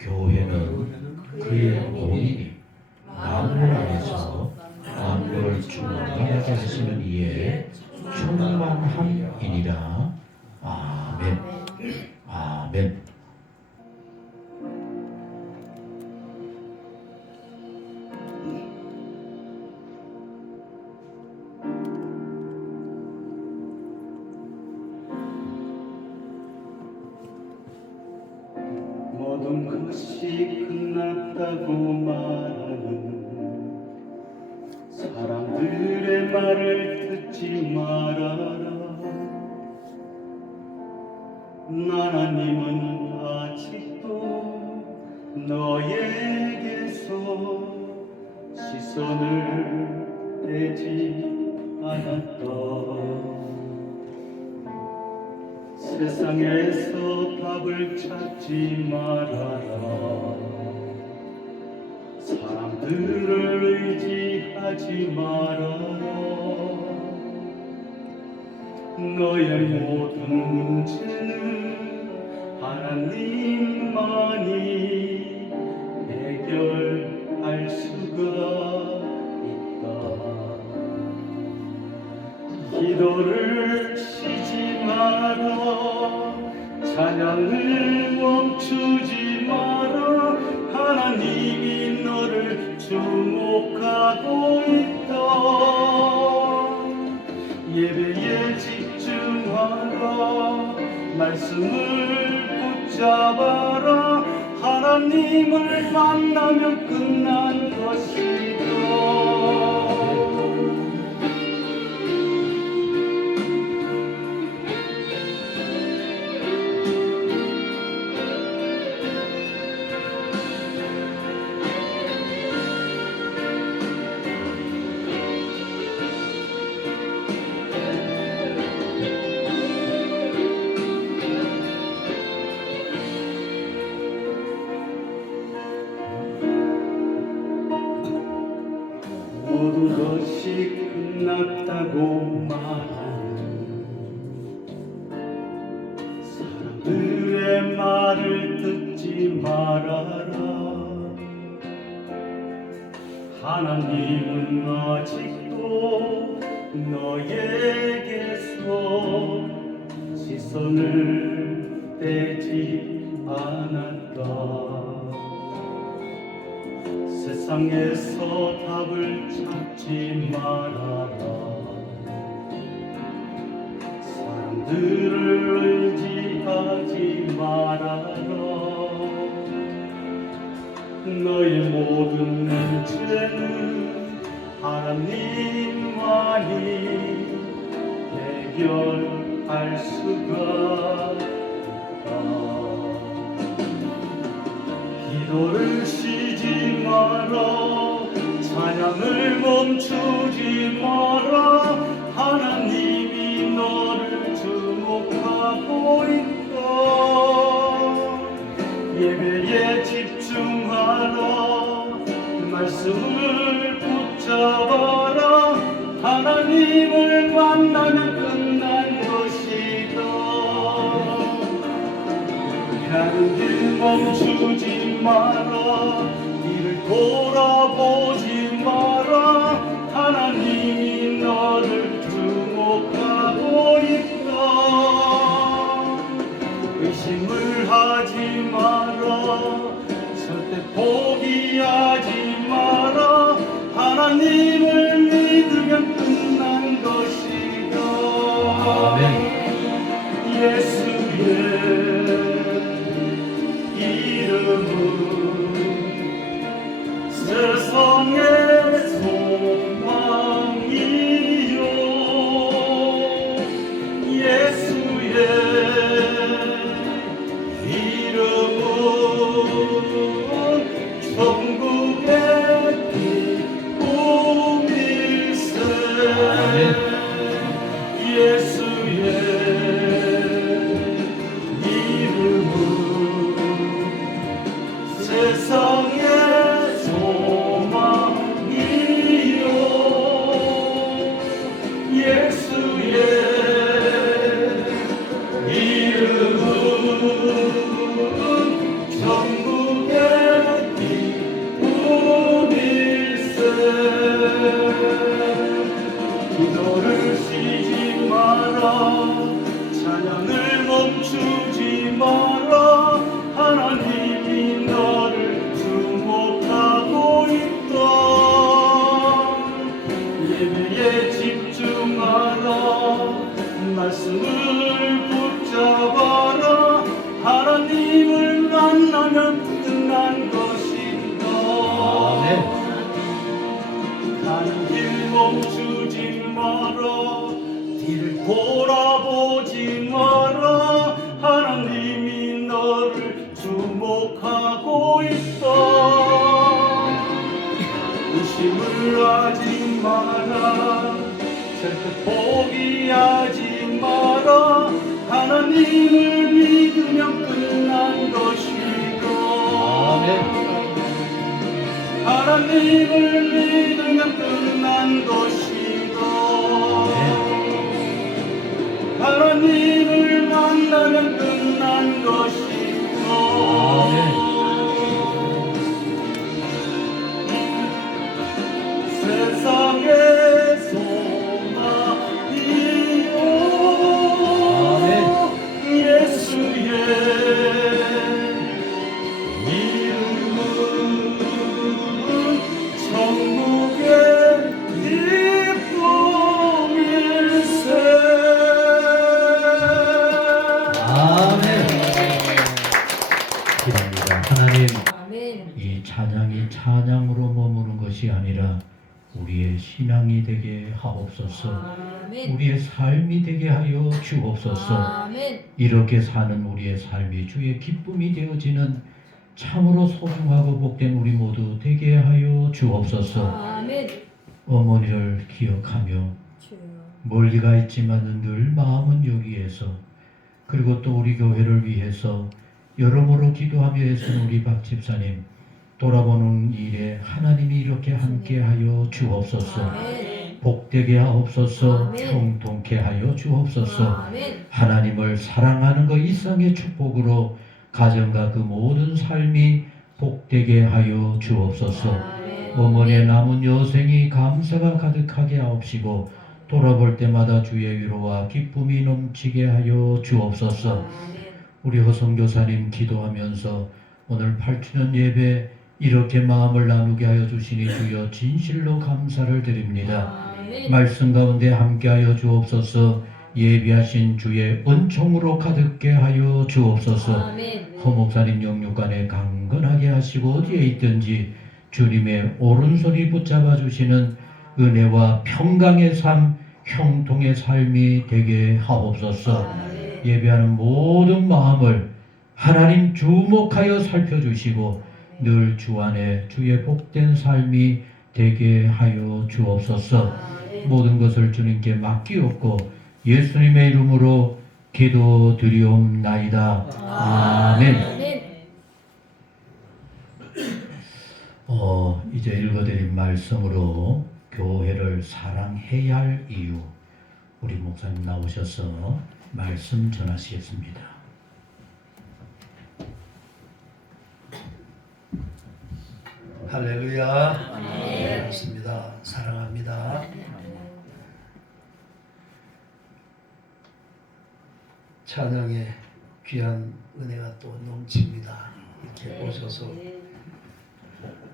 교회는 그의 몸이니 만물 안에서 만물을 충만하게 하시는 이에 충만함이니라. 아멘. 아멘. 모든 것이 끝났다고 말하는 사람들의 말을 듣지 말아라. 하나님은 아직도 너에게서 시선을 떼지 않았다. 세상에서 답을 찾지 말아라. 사람들을 의지하지 말아라. 너의 모든 문제는 하나님만이 해결할 수가 있다. 기도를 쉬지 마라. 찬양을 멈추지 마라. 하나님이 너를 주목하고 있다. 예배에 집중하라. 말씀을 붙잡아라. 하나님을 만나면 끝난 것이다. 모든 것이 끝났다고 말하는 사람들의 말을 듣지 말아라. 하나님은 아직도 너에게서 시선을 떼지 않았다. 세상에서 답을 찾지 말아라. 사람들을 의지하지 말아라. 너의 모든 문제는 하나님만이 해결할 수가 있다. 기도를 쉬지 마라. 찬양을 멈추지 마라. 하나님이 너를 주목하고 있다. 예배에 집중하라. 말씀을 붙잡아라. 하나님을 만나면 끝난 것이다. 가는 길 멈추지 마라. 이를 돌아보지 마라. 하나님이 너를 주목하고 있다. 의심을 하지 마라. 절대 포기하지 마라. 하나님을 믿으면 끝난 것이다. 아멘. 예수의 세상의 소망이 기억하고 있다. 의심을 하지 마라. 절대 포기하지 마라. 하나님을 믿으면 끝난 것이다. 하나님을 믿으면 끝난 것이다. 하나님을 만나면 끝난 것이다. 세상의 소망이요 예수의 이름은 천국의 기쁨일세. 아멘. 기도합니다. 하나님, 아멘. 이 찬양이 찬양으로 머무는 것이 아니라 우리의 신앙이 되게 하옵소서. 아멘. 우리의 삶이 되게 하여 주옵소서. 아멘. 이렇게 사는 우리의 삶이 주의 기쁨이 되어지는 참으로 소중하고 복된 우리 모두 되게 하여 주옵소서. 아멘. 어머니를 기억하며 주여. 멀리가 있지만 늘 마음은 여기에서, 그리고 또 우리 교회를 위해서 여러모로 기도하며 애쓴 우리 박 집사님 돌아보는 일에 하나님이 이렇게 함께하여 주옵소서. 아멘. 복되게 하옵소서. 아멘. 형통케 하여 주옵소서. 아멘. 하나님을 사랑하는 것 이상의 축복으로 가정과 그 모든 삶이 복되게 하여 주옵소서. 아멘. 어머니의 남은 여생이 감사가 가득하게 하옵시고 돌아볼 때마다 주의 위로와 기쁨이 넘치게 하여 주옵소서. 아멘. 우리 허성교사님 기도하면서 오늘 8주년 예배 이렇게 마음을 나누게 하여 주시니 주여 진실로 감사를 드립니다. 아멘. 말씀 가운데 함께하여 주옵소서. 예비하신 주의 은총으로 가득게 하여 주옵소서. 아멘. 허 목사님 영육간에 강건하게 하시고 어디에 있든지 주님의 오른손이 붙잡아 주시는 은혜와 평강의 삶, 형통의 삶이 되게 하옵소서. 아멘. 예배하는 모든 마음을 하나님 주목하여 살펴주시고 늘 주 안에 주의 복된 삶이 되게 하여 주옵소서. 아멘. 모든 것을 주님께 맡기옵고 예수님의 이름으로 기도드리옵나이다. 아멘. 아멘. 이제 읽어드린 말씀으로 교회를 사랑해야 할 이유, 우리 목사님 나오셔서 말씀 전하시겠습니다. 할렐루야. 반갑습니다. 사랑합니다. 찬양의 귀한 은혜가 또 넘칩니다. 이렇게 오셔서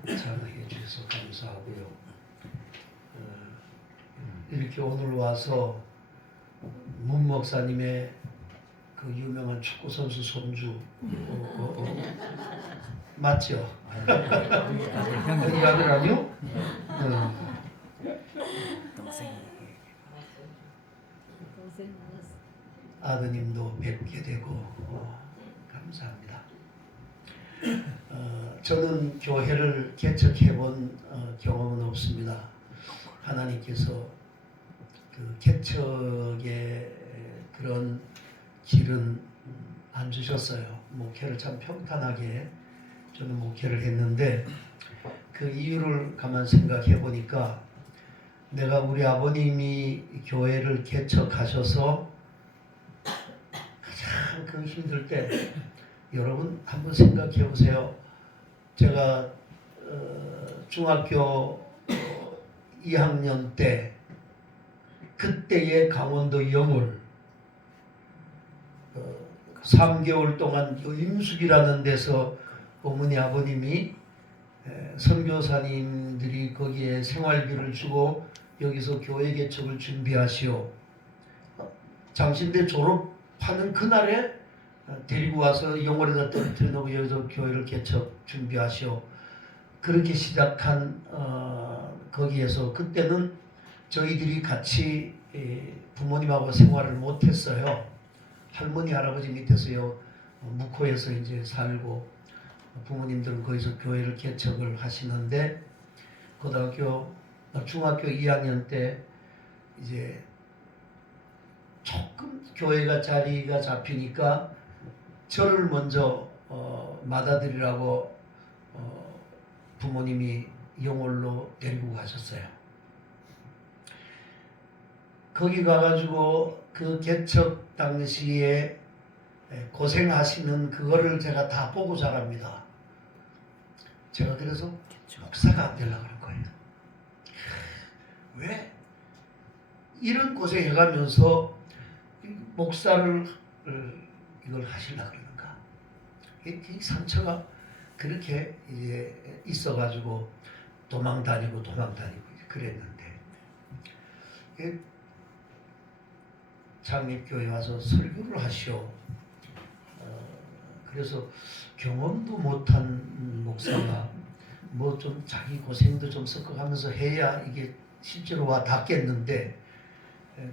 찬양해 주셔서 감사하고요. 이렇게 오늘 와서 문 목사님의 그 유명한 축구 선수 손주 맞죠? 형이 아들 아니요? 고생 많았어. 아드님도 뵙게 되고 감사합니다. 저는 교회를 개척해본 경험은 없습니다. 하나님께서 그 개척의 그런 길은 안 주셨어요. 목회를 참 평탄하게 저는 목회를 했는데 그 이유를 가만 생각해 보니까 내가 우리 아버님이 교회를 개척하셔서 가장 그 힘들 때 여러분 한번 생각해 보세요. 제가 중학교 2학년 때 그때의 강원도 영월 3개월 동안 임숙이라는 데서 어머니 아버님이 선교사님들이 거기에 생활비를 주고 여기서 교회 개척을 준비하시오. 장신대 졸업하는 그날에 데리고 와서 영월에다 떨어뜨려 놓고 여기서 교회를 개척 준비하시오. 그렇게 시작한 거기에서 그때는 저희들이 같이 부모님하고 생활을 못했어요. 할머니 할아버지 밑에서요 묵호에서 이제 살고 부모님들은 거기서 교회를 개척을 하시는데 중학교 2학년 때 이제 조금 교회가 자리가 잡히니까 저를 먼저 맏아들이라고 부모님이 영월로 데리고 가셨어요. 거기 가가지고 그 개척 당시에 고생하시는 그거를 제가 다 보고 자랍니다. 제가 그래서 목사가 안 되려고 그런 거예요. 왜 이런 고생해가면서 목사를 이걸 하시려고 그러는가? 이 상처가 그렇게 이제 있어가지고 도망 다니고 그랬는데 창립교회 와서 설교를 하시오. 그래서 경험도 못한 목사가 뭐 좀 자기 고생도 좀 섞어가면서 해야 이게 실제로 와 닿겠는데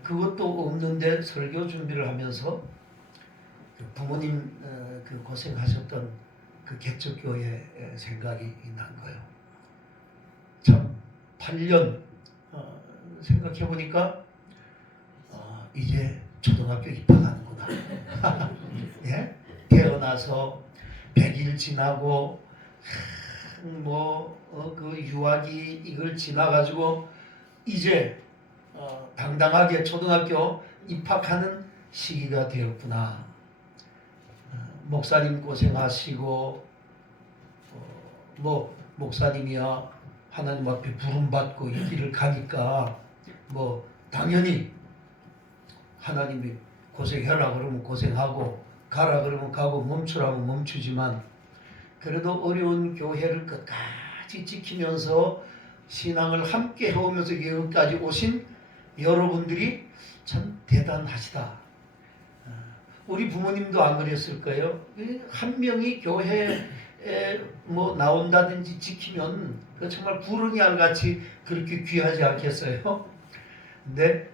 그것도 없는데 설교 준비를 하면서 그 부모님 그 고생하셨던 그 개척교회 생각이 난 거예요. 참 8년 생각해 보니까 이제 초등학교 입학하는구나. 예? 태어나서 100일 지나고 그 유아기 이걸 지나가지고 이제 당당하게 초등학교 입학하는 시기가 되었구나. 목사님 고생하시고 뭐 목사님이야 하나님 앞에 부름받고 이 길을 가니까 뭐 당연히 하나님이 고생해라 그러면 고생하고 가라 그러면 가고 멈추라면 멈추지만 그래도 어려운 교회를 끝까지 지키면서 신앙을 함께 해오면서 여기까지 오신 여러분들이 참 대단하시다. 우리 부모님도 안 그랬을까요? 한 명이 교회에 뭐 나온다든지 지키면 그 정말 구렁이 알같이 그렇게 귀하지 않겠어요? 근데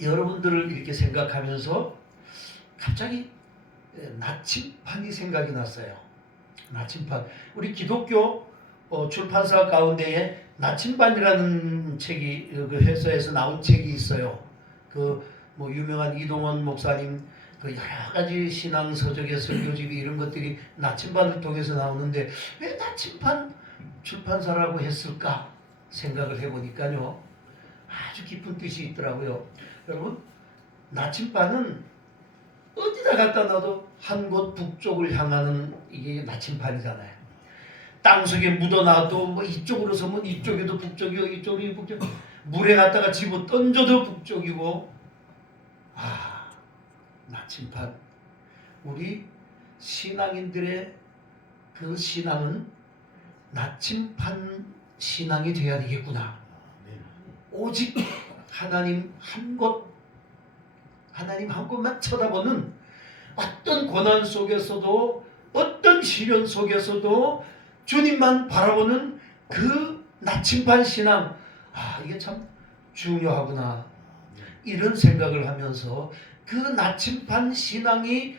여러분들을 이렇게 생각하면서 갑자기 나침판이 생각이 났어요. 나침판. 우리 기독교 출판사 가운데에 나침반이라는 책이 그 회사에서 나온 책이 있어요. 그 뭐 유명한 이동원 목사님 그 여러 가지 신앙 서적의 설교집이 이런 것들이 나침반을 통해서 나오는데 왜 나침반 출판사라고 했을까 생각을 해보니까요. 아주 깊은 뜻이 있더라고요. 여러분 나침반은 어디다 갖다 놔도 한 곳 북쪽을 향하는 이게 나침반이잖아요. 땅속에 묻어놔도 뭐 이쪽으로 서면 이쪽에도 북쪽이고 이쪽이 북쪽. 물에 갖다가 집어 던져도 북쪽이고. 나침반. 우리 신앙인들의 그 신앙은 나침반 신앙이 되어야 되겠구나. 오직 하나님 한 곳만 쳐다보는 어떤 고난 속에서도 어떤 시련 속에서도 주님만 바라보는 그 나침반 신앙. 이게 참 중요하구나. 이런 생각을 하면서 그 나침반 신앙이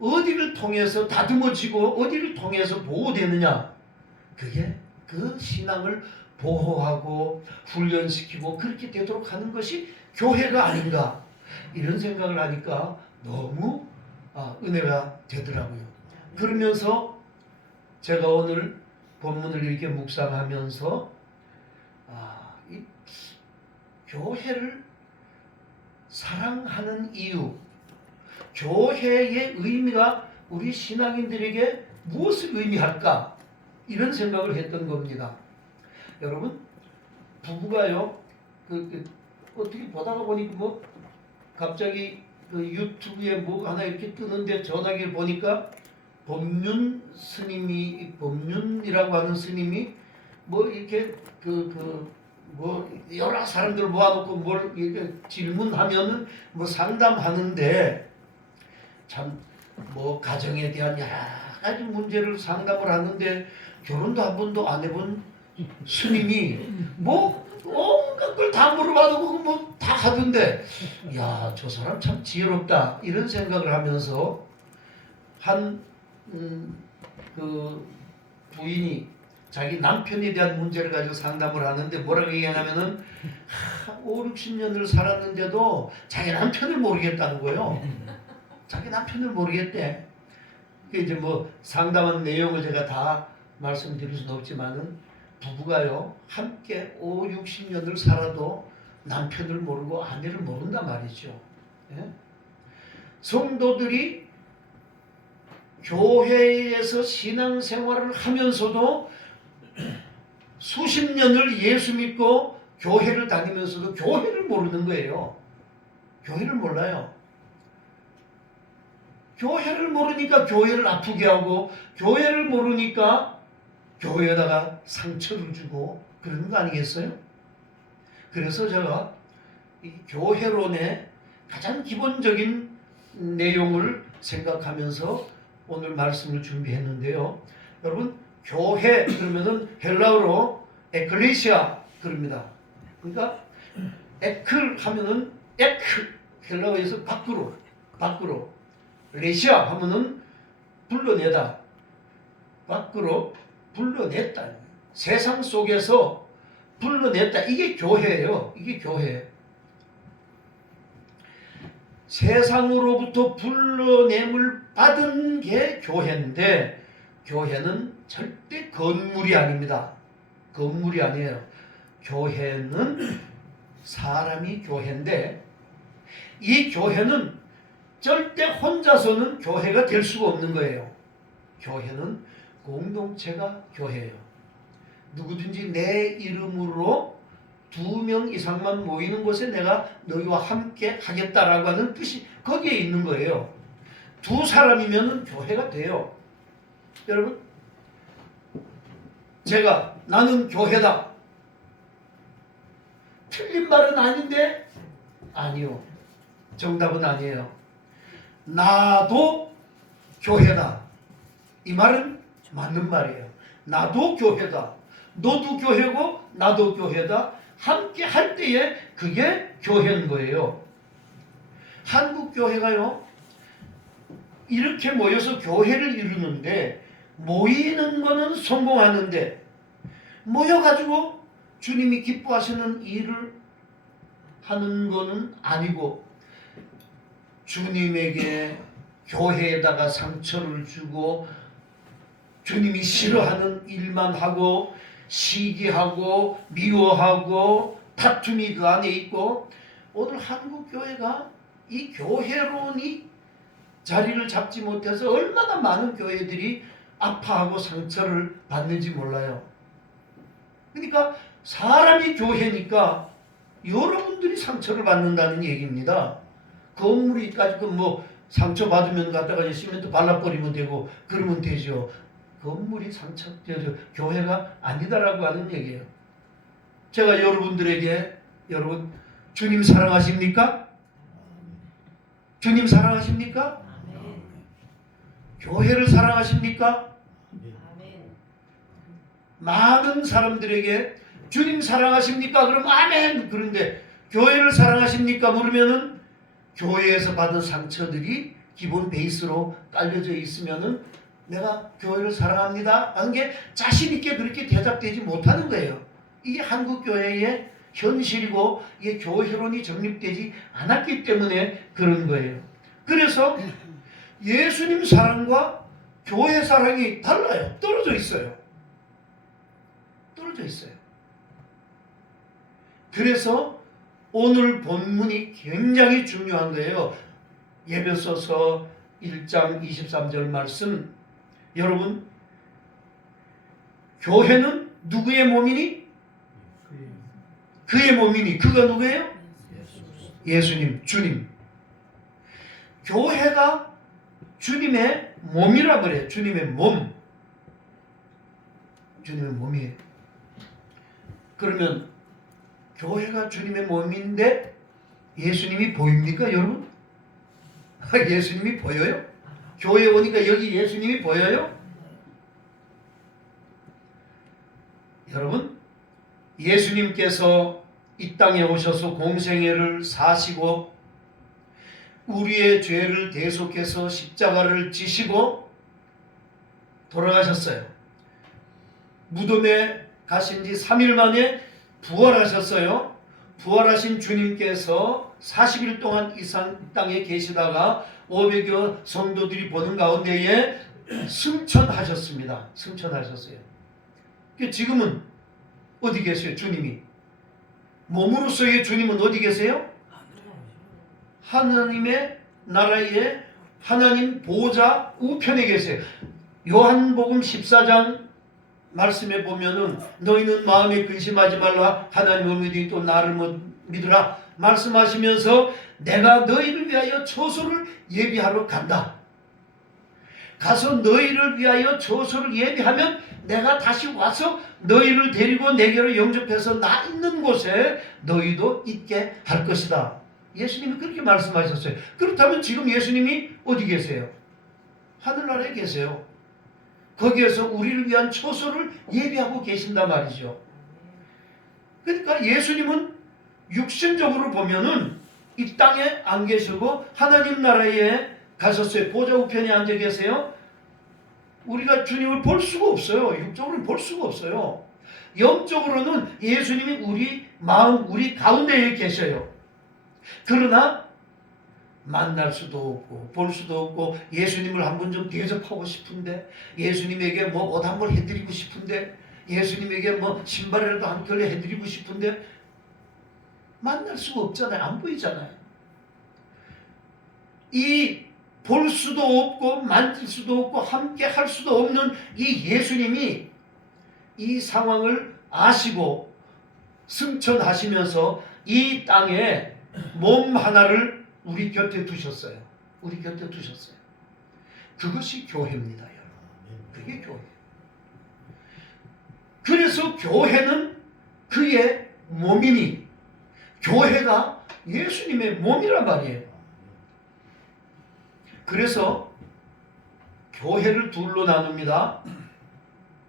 어디를 통해서 다듬어지고 어디를 통해서 보호되느냐. 그게 그 신앙을 보호하고 훈련시키고 그렇게 되도록 하는 것이 교회가 아닌가. 이런 생각을 하니까 너무 은혜가 되더라고요. 그러면서 제가 오늘 본문을 이렇게 묵상하면서 이 교회를 사랑하는 이유, 교회의 의미가 우리 신앙인들에게 무엇을 의미할까? 이런 생각을 했던 겁니다. 여러분, 부부가요, 어떻게 보다가 보니까 뭐 갑자기 그 유튜브에 뭐 하나 이렇게 뜨는데 전화기를 보니까 법륜이라고 하는 스님이 뭐 이렇게 뭐 여러 사람들 모아놓고 뭘 이렇게 질문하면은 뭐 상담하는데 참 뭐 가정에 대한 여러 가지 문제를 상담을 하는데 결혼도 한 번도 안 해본 스님이 뭐 온갖 걸 다 물어봐도 뭐 다 하던데 야, 저 사람 참 지혜롭다 이런 생각을 하면서 한 그 부인이 자기 남편에 대한 문제를 가지고 상담을 하는데 뭐라고 얘기하냐면은 5, 60년을 살았는데도 자기 남편을 모르겠다는 거예요. 자기 남편을 모르겠대. 이제 뭐 상담한 내용을 제가 다 말씀드릴 수는 없지만은 부부가요 함께 5, 60년을 살아도 남편을 모르고 아내를 모른단 말이죠. 예? 성도들이 교회에서 신앙생활을 하면서도 수십 년을 예수 믿고 교회를 다니면서도 교회를 모르는 거예요. 교회를 몰라요. 교회를 모르니까 교회를 아프게 하고 교회를 모르니까 교회에다가 상처를 주고 그런 거 아니겠어요? 그래서 제가 이 교회론의 가장 기본적인 내용을 생각하면서 오늘 말씀을 준비했는데요. 여러분 교회 그러면은 헬라어로 에클레시아 그럽니다. 그러니까 에클 하면은 에크 헬라어에서 밖으로 레시아 하면은 불러내다 밖으로 불러냈다 세상 속에서 불러냈다 이게 교회예요. 이게 교회. 세상으로부터 불러냄을 받은 게 교회인데 교회는 절대 건물이 아닙니다. 건물이 아니에요. 교회는 사람이 교회인데 이 교회는 절대 혼자서는 교회가 될 수가 없는 거예요. 교회는 공동체가 교회예요. 누구든지 내 이름으로 2명 이상만 모이는 곳에 내가 너희와 함께 하겠다라고 하는 뜻이 거기에 있는 거예요. 2사람이면 교회가 돼요. 여러분 제가 나는 교회다. 틀린 말은 아닌데 아니요. 정답은 아니에요. 나도 교회다. 이 말은 맞는 말이에요. 나도 교회다. 너도 교회고 나도 교회다. 함께 할 때에 그게 교회인 거예요. 한국 교회가요 이렇게 모여서 교회를 이루는데 모이는 거는 성공하는데 모여가지고 주님이 기뻐하시는 일을 하는 거는 아니고 주님에게 교회에다가 상처를 주고 주님이 싫어하는 일만 하고 시기하고 미워하고 다툼이 그 안에 있고 오늘 한국 교회가 이 교회론이 자리를 잡지 못해서 얼마나 많은 교회들이 아파하고 상처를 받는지 몰라요. 그러니까 사람이 교회니까 여러분들이 상처를 받는다는 얘기입니다. 건물이 까짓 뭐 상처 받으면 갖다가 시멘트 발라버리면 되고 그러면 되죠. 건물이 상처 교회가 아니다라고 하는 얘기예요. 제가 여러분들에게 여러분 주님 사랑하십니까? 주님 사랑하십니까? 아멘. 교회를 사랑하십니까? 아멘. 많은 사람들에게 주님 사랑하십니까? 그럼 아멘. 그런데 교회를 사랑하십니까? 물으면은 교회에서 받은 상처들이 기본 베이스로 깔려져 있으면은 내가 교회를 사랑합니다 하는 게 자신 있게 그렇게 대답되지 못하는 거예요. 이게 한국 교회의 현실이고 이게 교회론이 정립되지 않았기 때문에 그런 거예요. 그래서 예수님 사랑과 교회 사랑이 달라요. 떨어져 있어요. 떨어져 있어요. 그래서 오늘 본문이 굉장히 중요한 거예요. 예배소서 1장 23절 말씀. 여러분 교회는 누구의 몸이니? 그의 몸이니. 그가 누구예요? 예수님, 주님. 교회가 주님의 몸이라 그래요. 주님의 몸. 주님의 몸이에요. 그러면 교회가 주님의 몸인데 예수님이 보입니까, 여러분? 예수님이 보여요? 교회에 오니까 여기 예수님이 보여요? 여러분, 예수님께서 이 땅에 오셔서 공생애를 사시고 우리의 죄를 대속해서 십자가를 지시고 돌아가셨어요. 무덤에 가신 지 3일 만에 부활하셨어요. 부활하신 주님께서 40일 동안 이 땅에 계시다가 500여 성도들이 보는 가운데에 승천하셨습니다. 승천하셨어요. 지금은 어디 계세요? 주님이. 몸으로서의 주님은 어디 계세요? 하나님의 나라의 하나님 보좌 우편에 계세요. 요한복음 14장 말씀에 보면은 너희는 마음에 근심하지 말라 하나님을 믿으니 또 나를 믿으라 말씀하시면서 내가 너희를 위하여 처소를 예비하러 간다. 가서 너희를 위하여 처소를 예비하면 내가 다시 와서 너희를 데리고 내게로 영접해서 나 있는 곳에 너희도 있게 할 것이다. 예수님이 그렇게 말씀하셨어요. 그렇다면 지금 예수님이 어디 계세요? 하늘나라에 계세요. 거기에서 우리를 위한 처소를 예비하고 계신단 말이죠. 그러니까 예수님은 육신적으로 보면은 이 땅에 안 계시고 하나님 나라에 가셨어요. 보좌 우편에 앉아 계세요. 우리가 주님을 볼 수가 없어요. 육적으로는 볼 수가 없어요. 영적으로는 예수님이 우리 마음, 우리 가운데에 계셔요. 그러나 만날 수도 없고 볼 수도 없고 예수님을 한번 좀 대접하고 싶은데 예수님에게 뭐 옷 한 벌 해드리고 싶은데 예수님에게 뭐 신발이라도 한 켤레 해드리고 싶은데 만날 수가 없잖아요. 안 보이잖아요. 이 볼 수도 없고 만질 수도 없고 함께 할 수도 없는 이 예수님이 이 상황을 아시고 승천하시면서 이 땅에 몸 하나를 우리 곁에 두셨어요. 우리 곁에 두셨어요. 그것이 교회입니다, 여러분. 그게 교회. 그래서 교회는 그의 몸이니 교회가 예수님의 몸이란 말이에요. 그래서 교회를 둘로 나눕니다.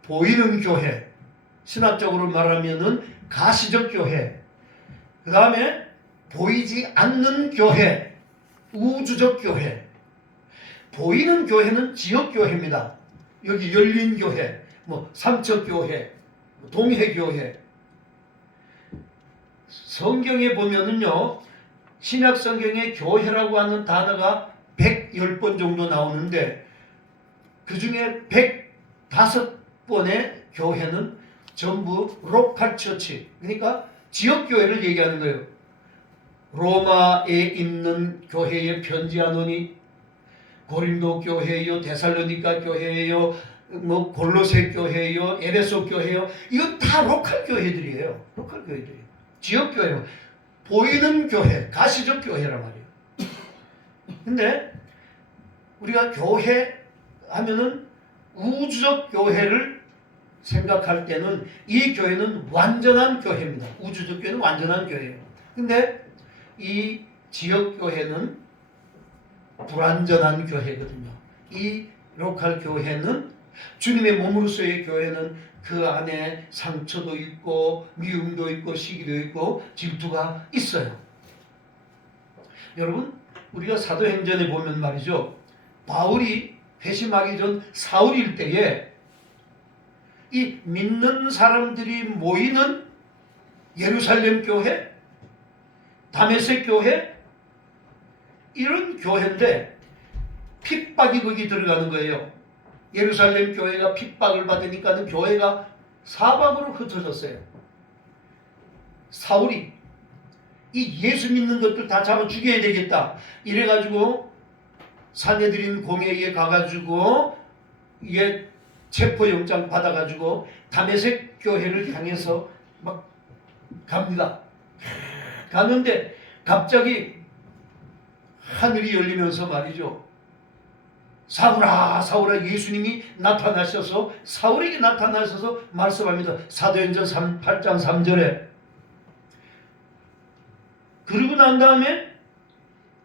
보이는 교회, 신학적으로 말하면은 가시적 교회, 그 다음에 보이지 않는 교회, 우주적 교회. 보이는 교회는 지역교회입니다. 여기 열린교회, 뭐 삼척교회, 동해교회. 성경에 보면은요, 신약 성경에 교회라고 하는 단어가 110번 정도 나오는데 그 중에 105번의 교회는 전부 로컬 처치, 그러니까 지역교회를 얘기하는 거예요. 로마에 있는 교회에 편지하노니 고린도 교회요, 데살로니가 교회요, 뭐 골로새 교회요, 에베소 교회요. 이건 다 로컬 교회들이에요. 로컬 교회들이에요. 지역 교회요. 보이는 교회, 가시적 교회란 말이에요. 근데 우리가 교회 하면은 우주적 교회를 생각할 때는 이 교회는 완전한 교회입니다. 우주적 교회는 완전한 교회예요. 근데 이 지역 교회는 불완전한 교회거든요. 이 로컬 교회는 주님의 몸으로서의 교회는 그 안에 상처도 있고 미움도 있고 시기도 있고 질투가 있어요. 여러분, 우리가 사도행전에 보면 말이죠, 바울이 회심하기 전 사울일 때에 이 믿는 사람들이 모이는 예루살렘 교회, 다메섹 교회, 이런 교회인데 핍박이 거기 들어가는 거예요. 예루살렘 교회가 핍박을 받으니까 교회가 사방으로 흩어졌어요. 사울이 이 예수 믿는 것들 다 잡아 죽여야 되겠다 이래가지고 산헤드린 공회에 가가지고 이게 체포영장 받아가지고 다메섹 교회를 향해서 막 갑니다. 가는데 갑자기 하늘이 열리면서 말이죠, 사울아 사울아, 예수님이 나타나셔서 사울에게 나타나셔서 말씀합니다. 사도행전 8장 3절에. 그러고 난 다음에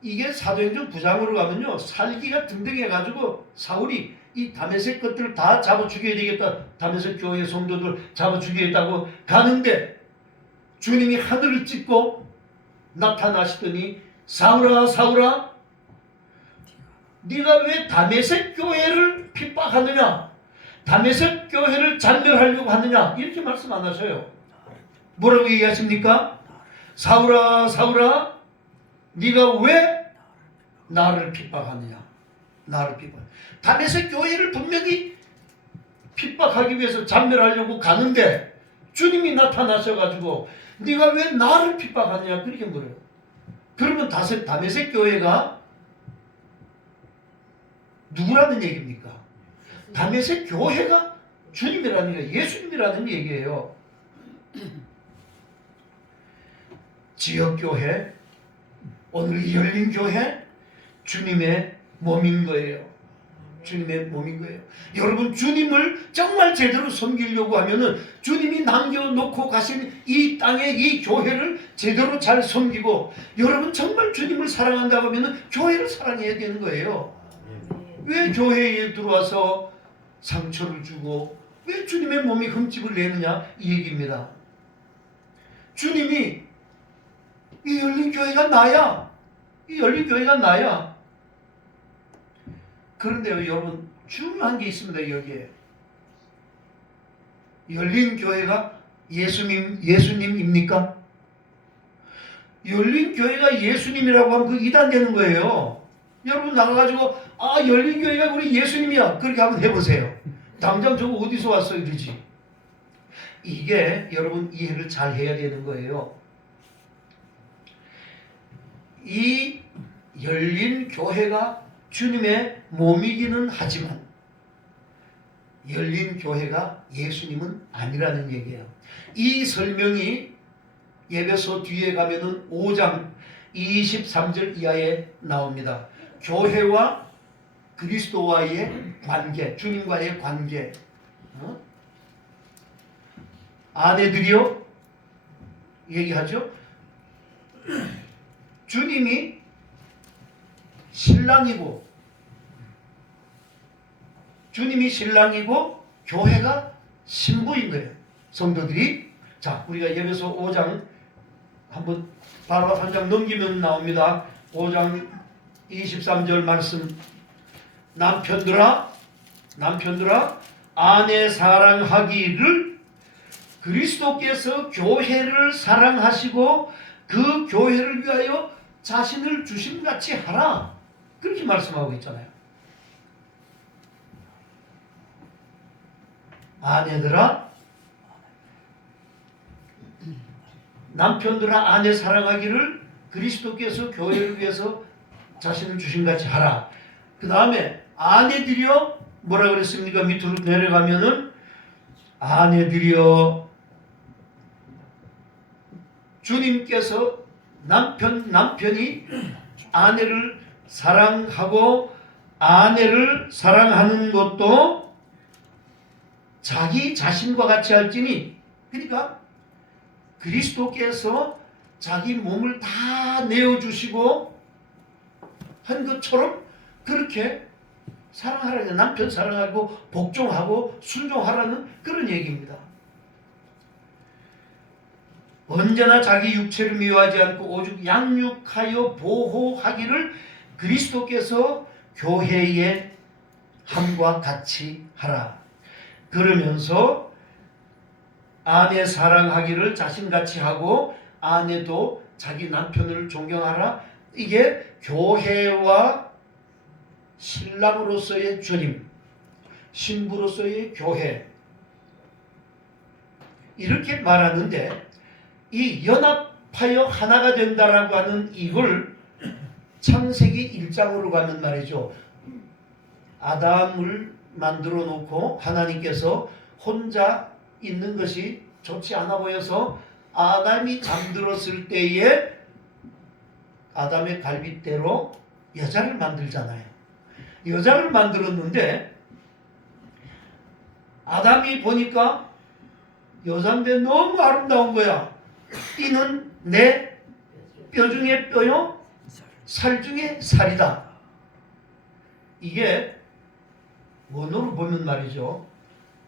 이게 사도행전 9장으로 가면요, 살기가 등등해가지고 사울이 이 다메섹 것들을 다 잡아 죽여야 되겠다, 다메섹 교회 성도들 잡아 죽이겠다고 가는데 주님이 하늘을 찢고 나타나시더니 사울아 사울아, 네가 왜 다메섹 교회를 핍박하느냐? 다메섹 교회를 잔멸하려고 하느냐? 이렇게 말씀 안 하셔요. 뭐라고 얘기하십니까? 사울아 사울아 네가 왜 나를 핍박하느냐? 나를 핍박. 다메섹 교회를 분명히 핍박하기 위해서 잔멸하려고 가는데 주님이 나타나셔가지고 네가 왜 나를 핍박하느냐? 그렇게 물어요. 그러면 다메섹 교회가 누구라는 얘기입니까? 다메섹 교회가 주님이라는 게 예수님이라는 얘기예요. 지역교회, 오늘 열린 교회, 주님의 몸인 거예요. 주님의 몸인 거예요. 여러분, 주님을 정말 제대로 섬기려고 하면은 주님이 남겨놓고 가신 이 땅에 이 교회를 제대로 잘 섬기고, 여러분 정말 주님을 사랑한다고 하면은 교회를 사랑해야 되는 거예요. 왜 교회에 들어와서 상처를 주고 왜 주님의 몸이 흠집을 내느냐, 이 얘기입니다. 주님이 이 열린 교회가 나야. 이 열린 교회가 나야. 그런데요, 여러분, 중요한 게 있습니다. 여기에 열린 교회가 예수님입니까? 열린 교회가 예수님이라고 하면 그 이단되는 거예요. 여러분 나가가지고 열린 교회가 우리 예수님이야, 그렇게 한번 해보세요. 당장 저거 어디서 왔어 이러지. 이게 여러분 이해를 잘 해야 되는 거예요. 이 열린 교회가 주님의 몸이기는 하지만 열린 교회가 예수님은 아니라는 얘기예요. 이 설명이 예배소 뒤에 가면은 5장 23절 이하에 나옵니다. 교회와 그리스도와의 관계, 주님과의 관계. 아내들이요 얘기하죠. 주님이 신랑이고 교회가 신부인 거예요. 성도들이. 자, 우리가 예배소 5장 한번 바로 한 장 넘기면 나옵니다. 5장 23절 말씀. 남편들아 아내 사랑하기를 그리스도께서 교회를 사랑하시고 그 교회를 위하여 자신을 주심같이 하라, 그렇게 말씀하고 있잖아요. 아내들아, 남편들아 아내 사랑하기를 그리스도께서 교회를 위해서 자신을 주심같이 하라. 그 다음에 아내들이여 뭐라 그랬습니까? 밑으로 내려가면은 아내들이여 주님께서 남편이 아내를 사랑하고 아내를 사랑하는 것도 자기 자신과 같이 할지니, 그러니까 그리스도께서 자기 몸을 다 내어주시고 한 것처럼 그렇게 사랑하라는, 남편 사랑하고 복종하고 순종하라는 그런 얘기입니다. 언제나 자기 육체를 미워하지 않고 오직 양육하여 보호하기를 그리스도께서 교회의 함과 같이 하라. 그러면서 아내 사랑하기를 자신같이 하고 아내도 자기 남편을 존경하라. 이게 교회와 신랑으로서의 주님, 신부로서의 교회, 이렇게 말하는데, 이 연합하여 하나가 된다라고 하는 이걸 창세기 1장으로 가면 말이죠. 아담을 만들어 놓고 하나님께서 혼자 있는 것이 좋지 않아 보여서 아담이 잠들었을 때에 아담의 갈빗대로 여자를 만들잖아요. 여자를 만들었는데 아담이 보니까 여자인데 너무 아름다운 거야. 이는 내 뼈 중에 뼈요 살 중에 살이다. 이게 원어로 보면 말이죠,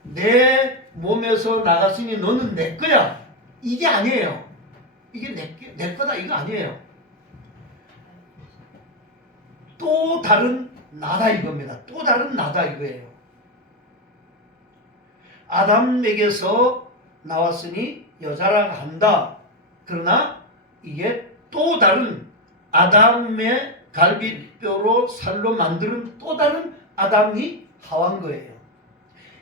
내 몸에서 나갔으니 너는 내 거야, 이게 아니에요. 이게 내 거다, 이거 아니에요. 또 다른 나다 이겁니다. 또 다른 나다 이거예요. 아담에게서 나왔으니 여자라 한다. 그러나 이게 또 다른 아담의 갈비뼈로 살로 만드는 또 다른 아담이 하와인 거예요.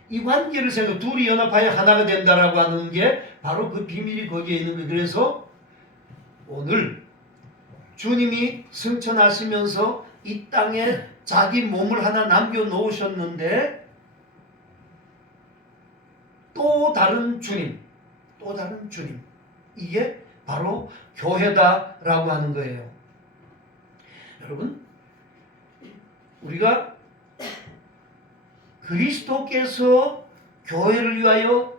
이 관계를 생각, 둘이 연합하여 하나가 된다라고 하는 게 바로 그 비밀이 거기에 있는 거예요. 그래서 오늘 주님이 승천하시면서 이 땅에 자기 몸을 하나 남겨놓으셨는데 또 다른 주님, 또 다른 주님, 이게 바로 교회다라고 하는 거예요. 여러분, 우리가 그리스도께서 교회를 위하여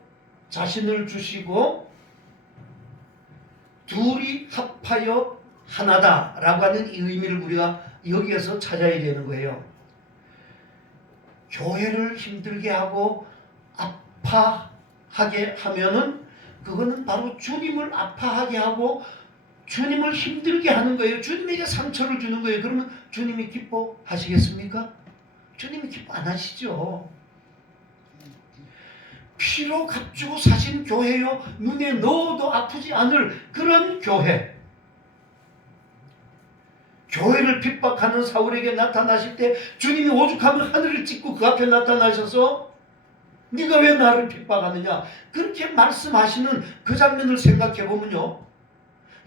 자신을 주시고 둘이 합하여 하나다라고 하는 이 의미를 우리가 여기에서 찾아야 되는 거예요. 교회를 힘들게 하고 아파하게 하면은 그거는 바로 주님을 아파하게 하고 주님을 힘들게 하는 거예요. 주님에게 상처를 주는 거예요. 그러면 주님이 기뻐하시겠습니까? 주님이 기뻐 안 하시죠. 피로 값주고 사신 교회요, 눈에 넣어도 아프지 않을 그런 교회. 교회를 핍박하는 사울에게 나타나실 때 주님이 오죽하면 하늘을 찢고 그 앞에 나타나셔서 네가 왜 나를 핍박하느냐 그렇게 말씀하시는 그 장면을 생각해 보면요,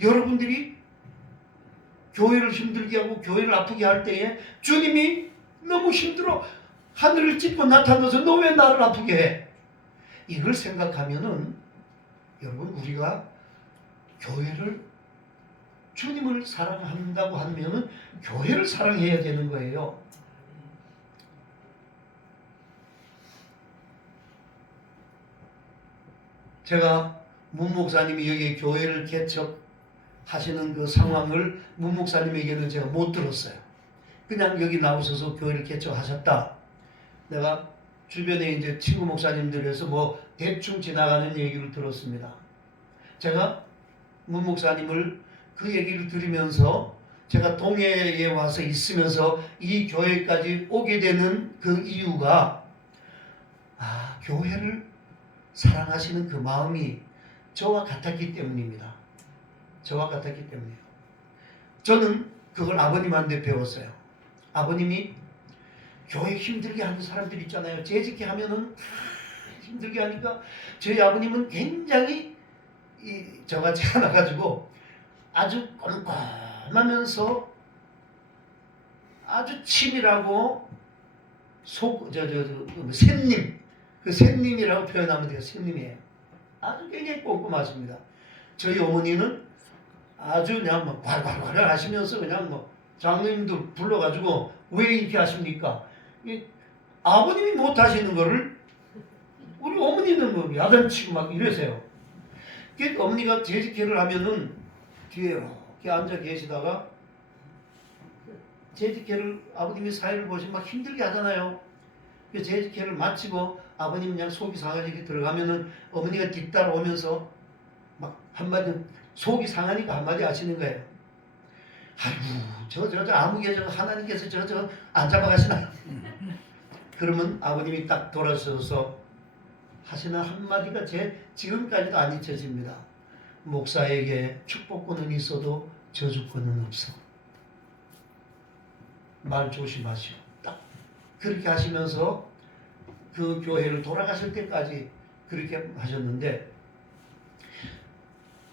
여러분들이 교회를 힘들게 하고 교회를 아프게 할 때에 주님이 너무 힘들어 하늘을 찢고 나타나서 너 왜 나를 아프게 해? 이걸 생각하면은 여러분, 우리가 교회를, 주님을 사랑한다고 하면은 교회를 사랑해야 되는 거예요. 제가 문 목사님이 여기 교회를 개척하시는 그 상황을 문 목사님에게는 제가 못 들었어요. 그냥 여기 나오셔서 교회를 개척하셨다. 내가 주변에 이제 친구 목사님들에서 뭐 대충 지나가는 얘기를 들었습니다. 제가 문 목사님을 그 얘기를 들으면서 제가 동해에 와서 있으면서 이 교회까지 오게 되는 그 이유가, 교회를 사랑하시는 그 마음이 저와 같았기 때문입니다. 저와 같았기 때문이에요. 저는 그걸 아버님한테 배웠어요. 아버님이 교회 힘들게 하는 사람들 있잖아요. 재직해 하면은 힘들게 하니까 저희 아버님은 굉장히 저같이 하나가지고 아주 꼼꼼하면서 아주 치밀하고 샘님, 그 샘님이라고 표현하면 돼요. 샘님이에요. 아주 굉장히 꼼꼼하십니다. 저희 어머니는 아주 그냥 뭐 발발발 하시면서 그냥 뭐 장로님들 불러가지고 왜 이렇게 하십니까? 아버님이 못 하시는 거를 우리 어머니는 뭐 야단치고 막 이러세요. 어머니가 재직회를 하면은 뒤에 이렇게 앉아 계시다가 재직회를 아버님이 사회를 보시면 막 힘들게 하잖아요. 재직회를 마치고 아버님 그냥 속이 상하게 들어가면은 어머니가 뒤따라오면서 막 한마디, 속이 상하니까 한마디 하시는 거예요. 아이고 저 아무개 저 하나님께서 저 안 잡아가시나요? 그러면 아버님이 딱 돌아서서 하시는 한마디가 제 지금까지도 안 잊혀집니다. 목사에게 축복권은 있어도 저주권은 없어. 말 조심하시오. 딱 그렇게 하시면서 그 교회를 돌아가실 때까지 그렇게 하셨는데,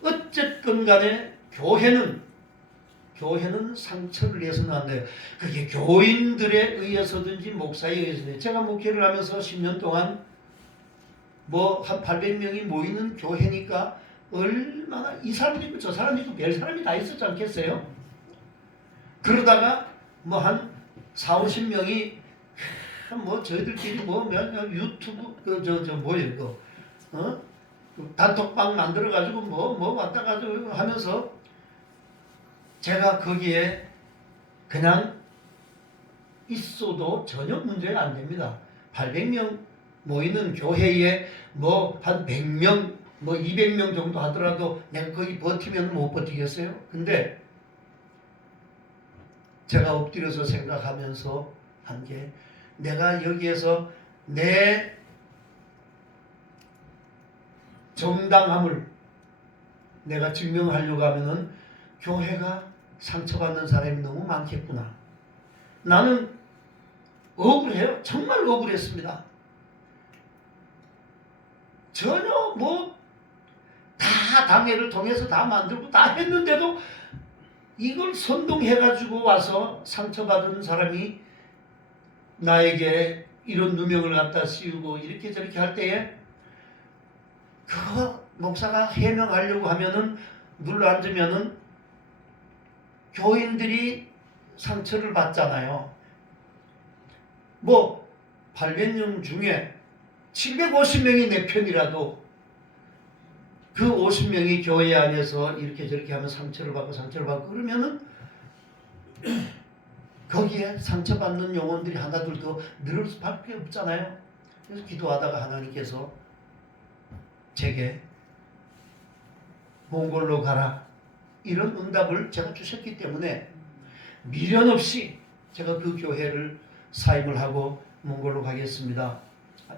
어쨌든 간에 교회는 상처를 내서는 안 돼요. 그게 교인들에 의해서든지 목사에 의해서든지. 제가 목회를 하면서 10년 동안 뭐 한 800명이 모이는 교회니까 얼마나 이 사람도 있고 저 사람도 있고 별 사람이 다 있었지 않겠어요? 그러다가 뭐 한 40-50명이 뭐 저희들끼리 뭐 유튜브 뭐예요 단톡방 만들어 가지고 뭐 왔다 가지고 하면서 제가 거기에 그냥 있어도 전혀 문제가 안 됩니다. 800명 모이는 교회에 뭐 한 100명 뭐 200명 정도 하더라도 내가 거기 버티면 못 버티겠어요? 근데 제가 엎드려서 생각하면서 한 게, 내가 여기에서 내 정당함을 내가 증명하려고 하면은 교회가 상처받는 사람이 너무 많겠구나. 나는 억울해요. 정말 억울했습니다. 전혀 다 당회를 통해서 다 만들고 다 했는데도 이걸 선동해가지고 와서 상처받은 사람이 나에게 이런 누명을 갖다 씌우고 이렇게 저렇게 할 때에 그거 목사가 해명하려고 하면은 눌러앉으면은 교인들이 상처를 받잖아요. 800명 중에 750명이 내 편이라도 그 50명이 교회 안에서 이렇게 저렇게 하면 상처를 받고 그러면은 거기에 상처받는 영혼들이 하나둘 더 늘을 수밖에 없잖아요. 그래서 기도하다가 하나님께서 제게 몽골로 가라 이런 응답을 제가 주셨기 때문에 미련 없이 제가 그 교회를 사임을 하고 몽골로 가겠습니다.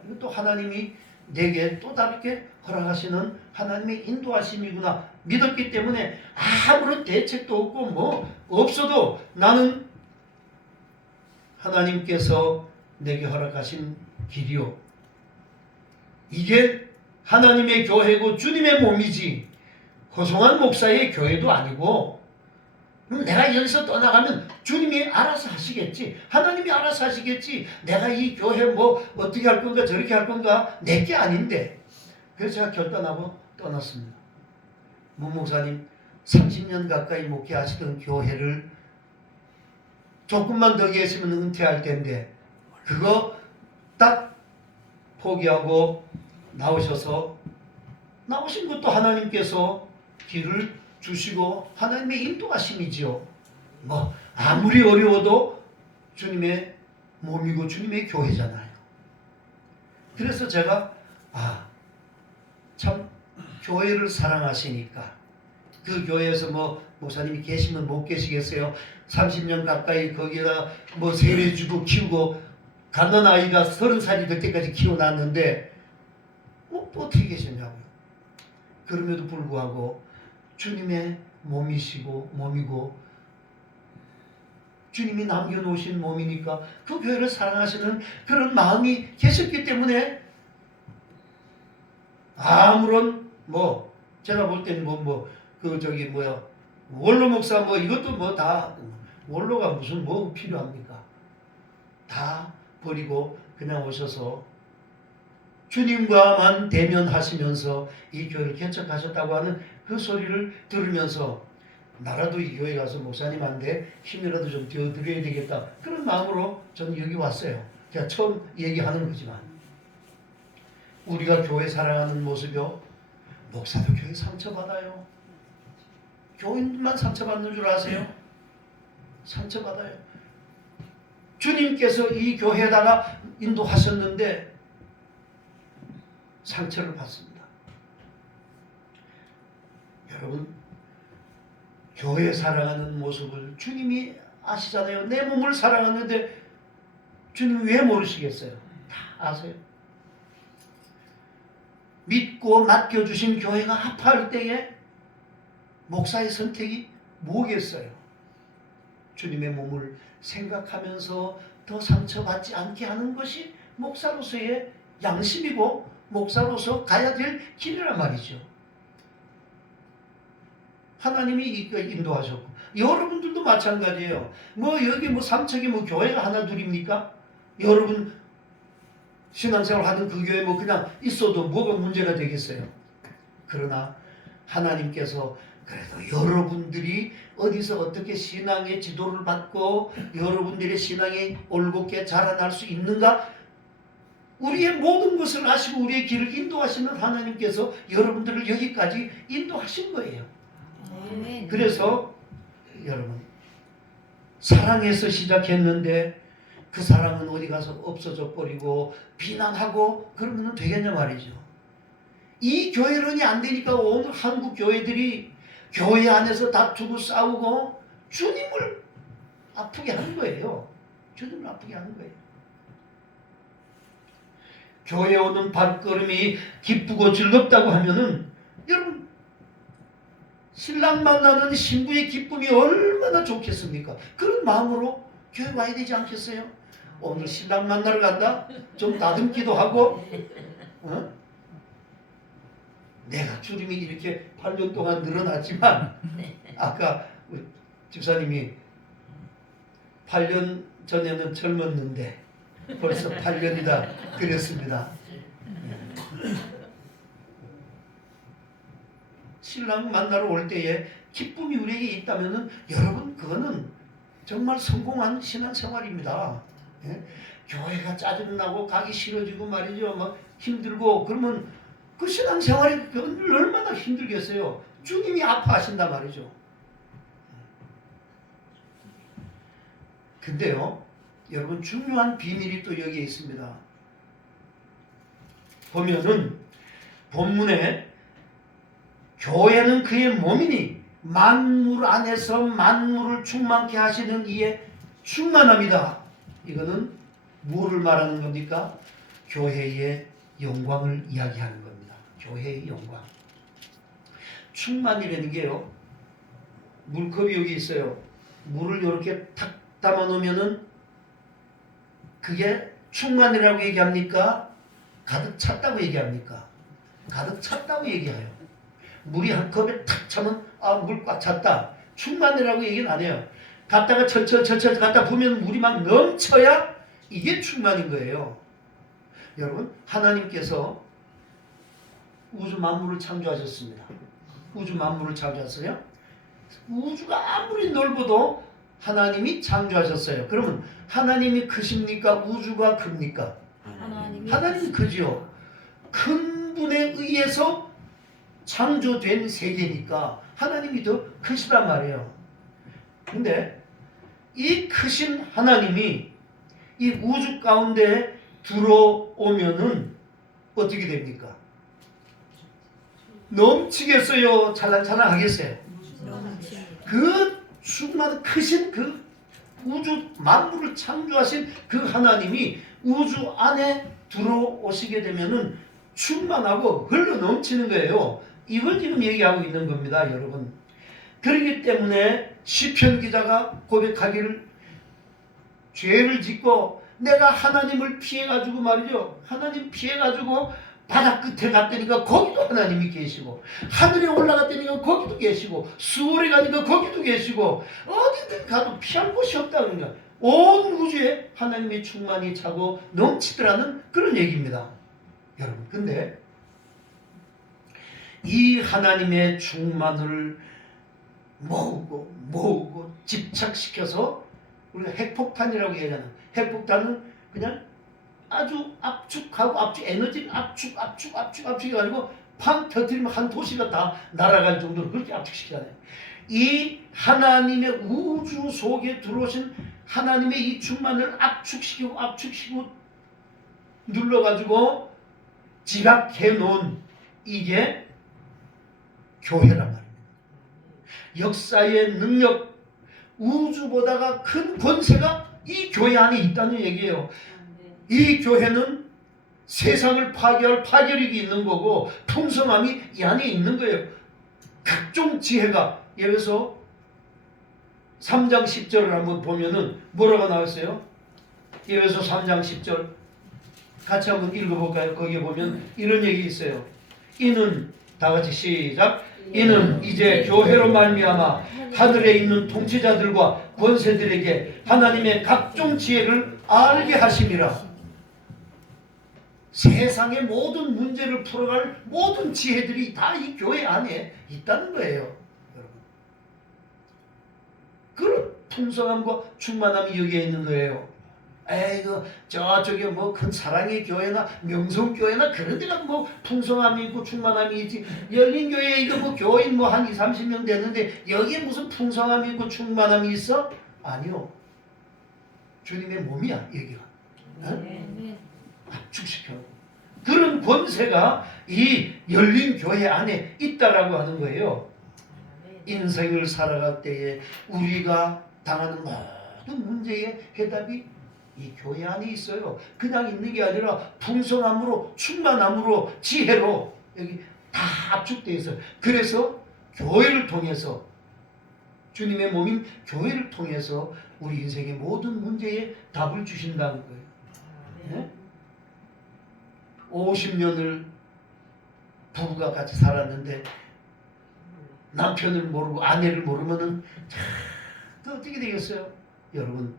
이것도 하나님이 내게 또 다르게 허락하시는 하나님의 인도하심이구나 믿었기 때문에 아무런 대책도 없고 없어도 나는 하나님께서 내게 허락하신 길이요. 이게 하나님의 교회고 주님의 몸이지 허송한 목사의 교회도 아니고 내가 여기서 떠나가면 주님이 알아서 하시겠지. 하나님이 알아서 하시겠지. 내가 이 교회 어떻게 할 건가 저렇게 할 건가 내게 아닌데. 그래서 제가 결단하고 떠났습니다. 문 목사님 30년 가까이 목회하시던 교회를 조금만 더 계시면 은퇴할 텐데 그거 딱 포기하고 나오신 것도 하나님께서 길을 주시고 하나님의 인도하심이지요. 아무리 어려워도 주님의 몸이고 주님의 교회잖아요. 그래서 제가 참 교회를 사랑하시니까 그 교회에서 목사님이 계시면 못 계시겠어요. 30년 가까이 거기다 세례주고 키우고 갓난 아이가 30살이 될 때까지 키워놨는데 어떻게 계셨냐고요. 그럼에도 불구하고 주님의 몸이고 주님이 남겨놓으신 몸이니까 그 교회를 사랑하시는 그런 마음이 계셨기 때문에 아무런 제가 볼 때는 원로 목사 이것도 다 원로가 무슨 필요합니까? 다 버리고 그냥 오셔서 주님과만 대면하시면서 이 교회를 개척하셨다고 하는 그 소리를 들으면서 나라도 이 교회 가서 목사님한테 힘이라도 좀 되어드려야 되겠다. 그런 마음으로 저는 여기 왔어요. 제가 처음 얘기하는 거지만 우리가 교회 사랑하는 모습이요. 목사도 교회 상처받아요. 교인만 상처받는 줄 아세요? 상처받아요. 주님께서 이 교회에다가 인도하셨는데 상처를 받습니다. 여러분 교회 사랑하는 모습을 주님이 아시잖아요. 내 몸을 사랑하는데 주님 왜 모르시겠어요? 다 아세요. 믿고 맡겨주신 교회가 아파할 때에 목사의 선택이 뭐겠어요? 주님의 몸을 생각하면서 더 상처받지 않게 하는 것이 목사로서의 양심이고 목사로서 가야 될 길이란 말이죠. 하나님이 인도하셨고 여러분들도 마찬가지예요. 여기 삼척이 교회가 하나 둘입니까? 여러분 신앙생활 하는 그 교회 그냥 있어도 뭐가 문제가 되겠어요. 그러나 하나님께서 그래도 여러분들이 어디서 어떻게 신앙의 지도를 받고 여러분들의 신앙이 올곧게 자라날 수 있는가? 우리의 모든 것을 아시고 우리의 길을 인도하시는 하나님께서 여러분들을 여기까지 인도하신 거예요. 그래서 여러분 사랑해서 시작했는데 그 사랑은 어디 가서 없어져 버리고 비난하고 그러면 되겠냐 말이죠. 이 교회론이 안 되니까 오늘 한국 교회들이 교회 안에서 다투고 싸우고 주님을 아프게 하는 거예요. 주님을 아프게 하는 거예요. 교회 오는 발걸음이 기쁘고 즐겁다고 하면은 여러분 신랑 만나는 신부의 기쁨이 얼마나 좋겠습니까? 그런 마음으로 교회 와야 되지 않겠어요? 오늘 신랑 만나러 간다? 좀 다듬기도 하고 어? 내가 주름이 이렇게 8년 동안 늘어났지만 아까 우리 집사님이 8년 전에는 젊었는데 벌써 8년이다 그랬습니다. 신랑 만나러 올 때에 기쁨이 우리에게 있다면은 여러분 그거는 정말 성공한 신앙생활입니다. 예? 교회가 짜증나고 가기 싫어지고 말이죠. 막 힘들고 그러면 그 신앙생활이 얼마나 힘들겠어요. 주님이 아파하신단 말이죠. 근데요 여러분 중요한 비밀이 또 여기에 있습니다. 보면은 본문에 교회는 그의 몸이니 만물 안에서 만물을 충만케 하시는 이의 충만함이다. 이거는 뭐를 말하는 겁니까? 교회의 영광을 이야기하는 겁니다. 교회의 영광. 충만이라는 게요. 물컵이 여기 있어요. 물을 이렇게 탁 담아 놓으면은 그게 충만이라고 얘기합니까? 가득 찼다고 얘기합니까? 가득 찼다고 얘기해요. 물이 한 컵에 탁 차면 물 꽉 찼다. 충만이라고 얘기는 안 해요. 갔다가 철철 갔다 보면 물이 막 넘쳐야 이게 충만인 거예요. 여러분 하나님께서 우주 만물을 창조하셨습니다. 우주 만물을 창조하셨어요. 우주가 아무리 넓어도 하나님이 창조하셨어요. 그러면 하나님이 크십니까? 우주가 큽니까? 하나님이 크지요. 큰 분에 의해서 창조된 세계니까 하나님이 더 크시단 말이에요. 근데 이 크신 하나님이 이 우주 가운데 들어오면은 어떻게 됩니까? 넘치겠어요? 찰랑찰랑하겠어요? 그 수많은 크신 그 우주 만물을 창조하신 그 하나님이 우주 안에 들어오시게 되면은 충만하고 흘러 넘치는 거예요. 이걸 지금 얘기하고 있는 겁니다, 여러분. 그렇기 때문에 시편 기자가 고백하기를 죄를 짓고 내가 하나님을 피해가지고 말이죠. 하나님 피해가지고 바다 끝에 갔다니까 거기도 하나님이 계시고 하늘에 올라갔다니까 거기도 계시고 수월에 가니까 거기도 계시고 어디든 가도 피할 곳이 없다 그러니까 온 우주에 하나님의 충만이 차고 넘치더라는 그런 얘기입니다. 여러분 근데 이 하나님의 충만을 모으고 집착시켜서 우리가 핵폭탄이라고 얘기하는 핵폭탄은 그냥 아주 압축하고 에너지를 압축 해가지고 팡 터뜨리면 한 도시가 다 날아갈 정도로 그렇게 압축시키잖아요. 이 하나님의 우주 속에 들어오신 하나님의 이 충만을 압축시키고 눌러가지고 지각해 놓은 이게 교회란 말입니다. 역사의 능력, 우주보다가 큰 권세가 이 교회 안에 있다는 얘기예요. 이 교회는 세상을 파괴할 파괴력이 있는 거고 풍성함이 이 안에 있는 거예요. 각종 지혜가 예배서 3장 10절을 한번 보면은 뭐라고 나왔어요? 예배서 3장 10절 같이 한번 읽어볼까요? 거기에 보면 이런 얘기 있어요. 이는 다 같이 시작. 이는 이제 교회로 말미암아 하늘에 있는 통치자들과 권세들에게 하나님의 각종 지혜를 알게 하심이라. 세상의 모든 문제를 풀어갈 모든 지혜들이 다 이 교회 안에 있다는 거예요. 여러분. 그런 풍성함과 충만함이 여기에 있는 거예요. 에이그 저쪽에 뭐 큰 사랑의 교회나 명성교회나 그런 데가 뭐 풍성함이 있고 충만함이 있지. 열린교회 이거 뭐 교인 뭐 한 20-30명 되는데 여기에 무슨 풍성함이 있고 충만함이 있어? 아니요. 주님의 몸이야 여기가. 압축시켜. 그런 권세가 이 열린 교회 안에 있다라고 하는 거예요. 인생을 살아갈 때에 우리가 당하는 모든 문제의 해답이 이 교회 안에 있어요. 그냥 있는 게 아니라 풍성함으로 충만함으로 지혜로 여기 다 압축되어 있어요. 그래서 교회를 통해서 주님의 몸인 교회를 통해서 우리 인생의 모든 문제에 답을 주신다는 거예요. 네? 50년을 부부가 같이 살았는데 남편을 모르고 아내를 모르면은 또 어떻게 되겠어요? 여러분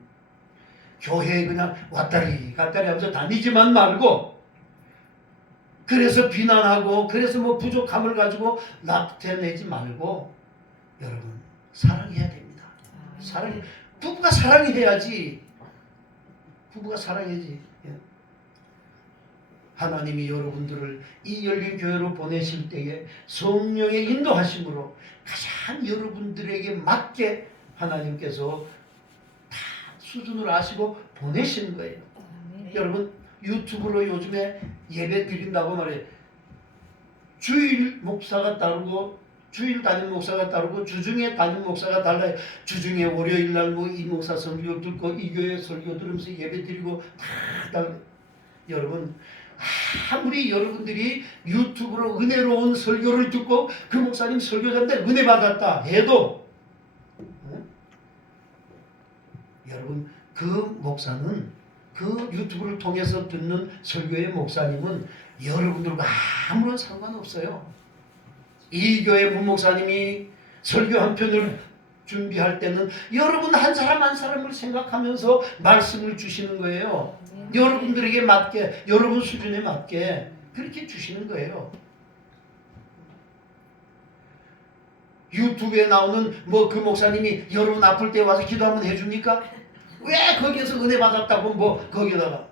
교회에 그냥 왔다리 갔다리 하면서 다니지만 말고 그래서 비난하고 그래서 뭐 부족함을 가지고 나태내지 말고 여러분 사랑해야 됩니다. 사랑 부부가 사랑해야지. 부부가 사랑해야지. 예. 하나님이 여러분들을 이 열린 교회로 보내실 때에 성령의 인도하심으로 가장 여러분들에게 맞게 하나님께서 다 수준을 아시고 보내시는 거예요. 여러분 유튜브로 요즘에 예배 드린다고 말해요. 주일 목사가 다르고 주일 담임 목사가 다르고 주중에 담임 목사가 달라요. 주중에 월요일 날 뭐 이 목사 설교 듣고 이 교회 설교 들으면서 예배 드리고 다 달라요. 여러분 아무리 여러분들이 유튜브로 은혜로운 설교를 듣고 그 목사님 설교자인데 은혜 받았다 해도 여러분 그 목사는 그 유튜브를 통해서 듣는 설교의 목사님은 여러분들과 아무런 상관없어요. 이 교회 문목사님이 설교 한 편을 준비할 때는 여러분 한 사람 한 사람을 생각하면서 말씀을 주시는 거예요. 여러분들에게 맞게 여러분 수준에 맞게 그렇게 주시는 거예요. 유튜브에 나오는 뭐 그 목사님이 여러분 아플 때 와서 기도 한번 해줍니까? 왜 거기에서 은혜 받았다고 뭐 거기다가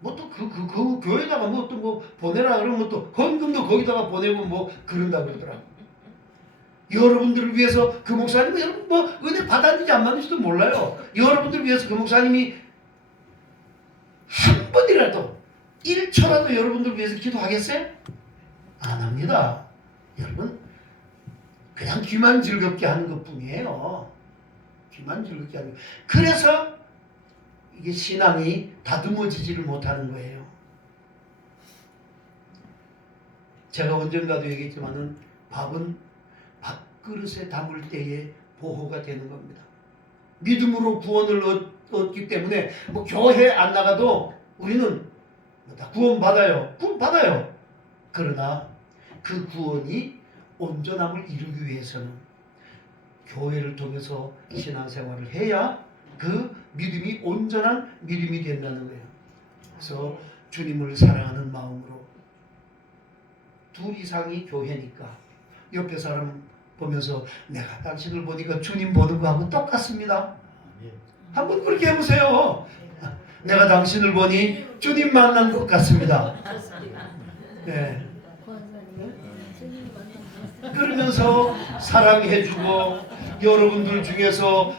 뭐 또 그 교회에다가 뭐 또 뭐 보내라 그러면 또 헌금도 거기다가 보내고 뭐 그런다 그러더라고. 여러분들을 위해서 그 목사님은 여러분 뭐 은혜 받았는지 안 받는지도 몰라요. 여러분들을 위해서 그 목사님이 한 번이라도 1초라도 여러분들을 위해서 기도하겠어요? 안 합니다. 여러분 그냥 귀만 즐겁게 하는 것뿐이에요. 귀만 즐겁게 하는 것. 그래서 이게 신앙이 다듬어지지를 못하는 거예요. 제가 언젠가도 얘기했지만은 밥은 밥그릇에 담을 때에 보호가 되는 겁니다. 믿음으로 구원을 얻기 때문에 뭐 교회 안 나가도 우리는 다 구원 받아요. 구원 받아요. 그러나 그 구원이 온전함을 이루기 위해서는 교회를 통해서 신앙생활을 해야 그 믿음이 온전한 믿음이 된다는 거예요. 그래서 주님을 사랑하는 마음으로 둘 이상이 교회니까 옆에 사람 보면서 내가 당신을 보니까 주님 보는 거하고 똑같습니다. 한번 그렇게 해보세요. 내가 당신을 보니 주님 만난 것 같습니다. 네. 그러면서 사랑해주고 여러분들 중에서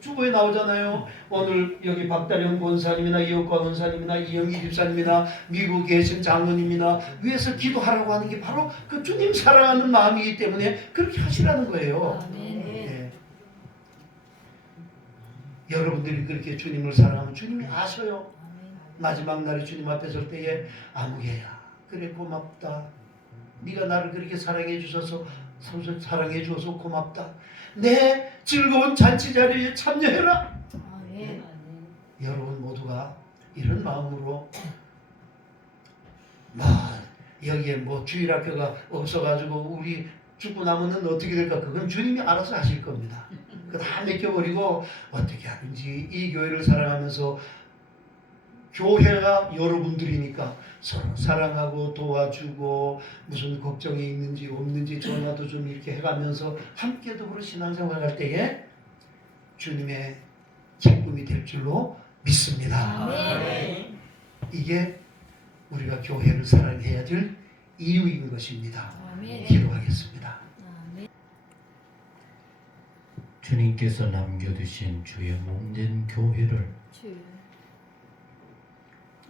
주보에 나오잖아요. 오늘 여기 박다령 권사님이나 이옥과 권사님이나 이영희 집사님이나 미국에 계신 장로님이나 위해서 기도하라고 하는 게 바로 그 주님 사랑하는 마음이기 때문에 그렇게 하시라는 거예요. 네. 여러분들이 그렇게 주님을 사랑하면 주님이 아셔요. 마지막 날에 주님 앞에 설 때에 아무개야 그래 고맙다. 네가 나를 그렇게 사랑해 주셔서 고맙다. 내 즐거운 잔치 자리에 참여해라. 여러분 모두가 이런 마음으로 여기에 뭐 주일학교가 없어가지고 우리 죽고 나면은 어떻게 될까? 그건 주님이 알아서 하실 겁니다. 그거 다 맡겨버리고 어떻게 하는지 이 교회를 사랑하면서 교회가 여러분들이니까 서로 사랑하고 도와주고 무슨 걱정이 있는지 없는지 전화도 좀 이렇게 해가면서 함께 더불어 신앙생활 할 때에 주님의 기쁨이 될 줄로 믿습니다. 아멘. 이게 우리가 교회를 사랑해야 될 이유인 것입니다. 아멘. 기도하겠습니다. 아멘. 주님께서 남겨두신 주의 몸된 교회를 주.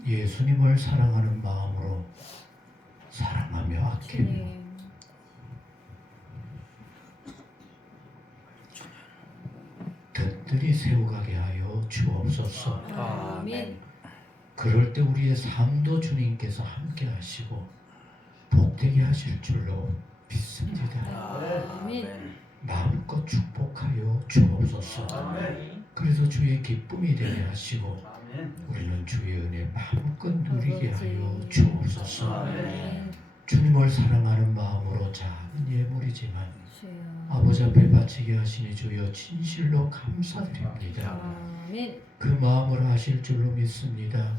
예수님을 사랑하는 마음으로 사랑하며 아끼며 주님. 든든히 세워가게 하여 주옵소서. 아멘. 그럴 때 우리의 삶도 주님께서 함께 하시고 복되게 하실 줄로 믿습니다. 아멘. 마음껏 축복하여 주옵소서. 그래서 주의 기쁨이 되게 하시고 우리는 주의 은혜 마음껏 누리게 하여 주옵소서. 아멘. 주님을 사랑하는 마음으로 작은 예물이지만 주여. 아버지 앞에 바치게 하시니 주여 진실로 감사드립니다. 아멘. 그 마음으로 하실 줄로 믿습니다.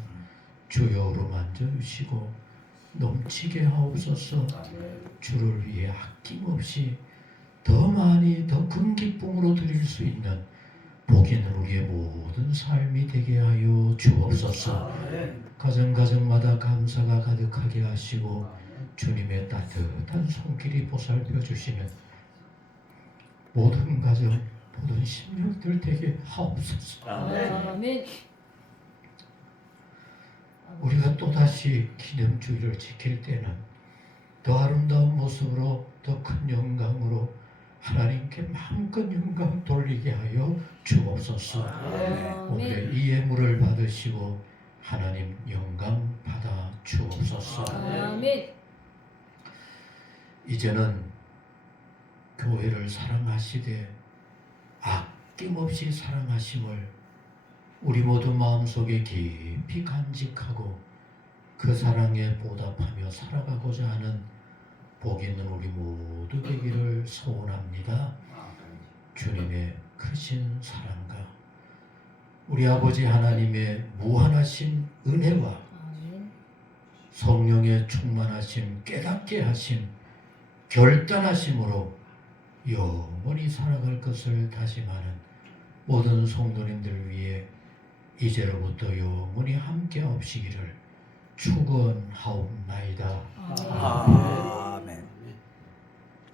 주여 어루만져 주시고 넘치게 하옵소서. 주를 위해 아낌없이 더 많이 더 큰 기쁨으로 드릴 수 있는 복 있는 우리의 모든 삶이 되게 하여 주옵소서. 가정가정마다 감사가 가득하게 하시고 주님의 따뜻한 손길이 보살펴 주시는 모든 가정 모든 심령들 되게 하옵소서. 아멘. 우리가 또다시 기념주의를 지킬 때는 더 아름다운 모습으로 더 큰 영광으로 하나님께 마음껏 영광 돌리게 하여 주옵소서. 오늘의 아멘. 이 예물을 받으시고 하나님 영광 받아 주옵소서. 아멘. 이제는 교회를 사랑하시되 아낌없이 사랑하심을 우리 모두 마음속에 깊이 간직하고 그 사랑에 보답하며 살아가고자 하는 복 있는 우리 모두 되기를 소원합니다. 주님의 크신 사랑과 우리 아버지 하나님의 무한하신 은혜와 아멘. 성령의 충만하심, 깨닫게 하심, 결단하심으로 영원히 살아갈 것을 다짐하는 모든 성도님들 위해 이제로부터 영원히 함께 하옵시기를 축원하옵나이다. 아멘.